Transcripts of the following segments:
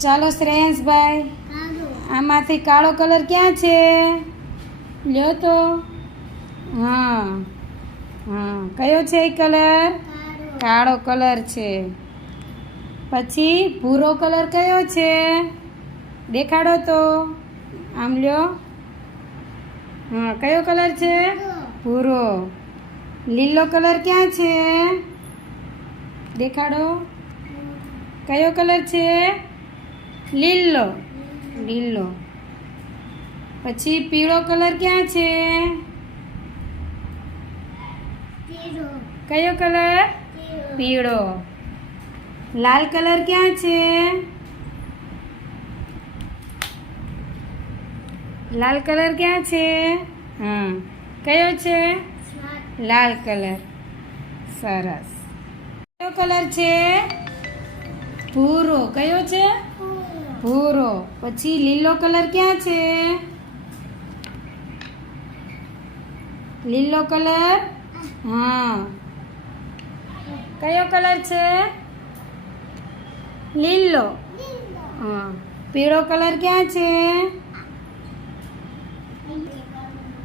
ચાલો શ્રેયાંશભાઈ, આમાંથી કાળો કલર ક્યાં છે? લ્યો તો. હા હા, કયો છે એ કલર? કાળો કલર છે. પછી ભૂરો કલર કયો છે? દેખાડો તો. આમ લ્યો. હા, કયો કલર છે? ભૂરો. લીલો કલર ક્યાં છે? દેખાડો. કયો કલર છે? લીલો. લીલો. પછી પીળો કલર ક્યાં છે? કયો કલર? પીળો. લાલ કલર ક્યાં છે? લાલ કલર ક્યાં છે? હા, કયો છે? લાલ કલર. સરસ. કયો કલર છે? ભૂરો. કયો છે? ભૂરો. પછી લીલો કલર ક્યાં છે? લીલો કલર. હા, કયો કલર છે? લીલો. હા. પીળો કલર ક્યાં છે?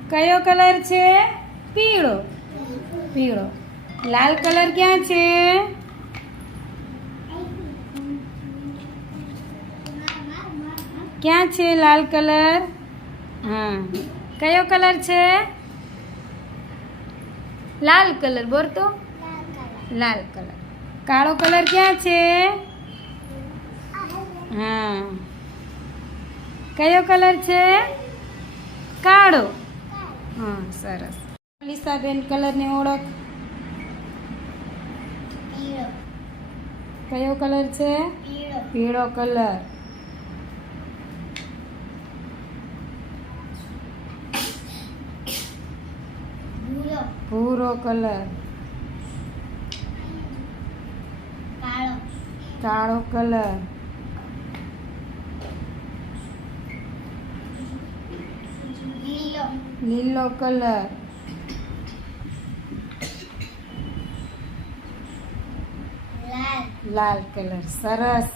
કયો કલર છે? પીળો. પીળો. લાલ કલર ક્યાં છે? ક્યાં છે લાલ કલર? હા, કયો કલર છે? લાલ કલર. બોલ તો. લાલ કલર. કાળો કલર ક્યાં છે? હા, કયો કલર છે? કાળો. હા, સરસ. લીસાબેન, કલરની ઓળખ. કયો કલર છે? પીળો કલર. ભૂરો કલર. કાળો કલર. લીલો કલર. લાલ કલર. સરસ.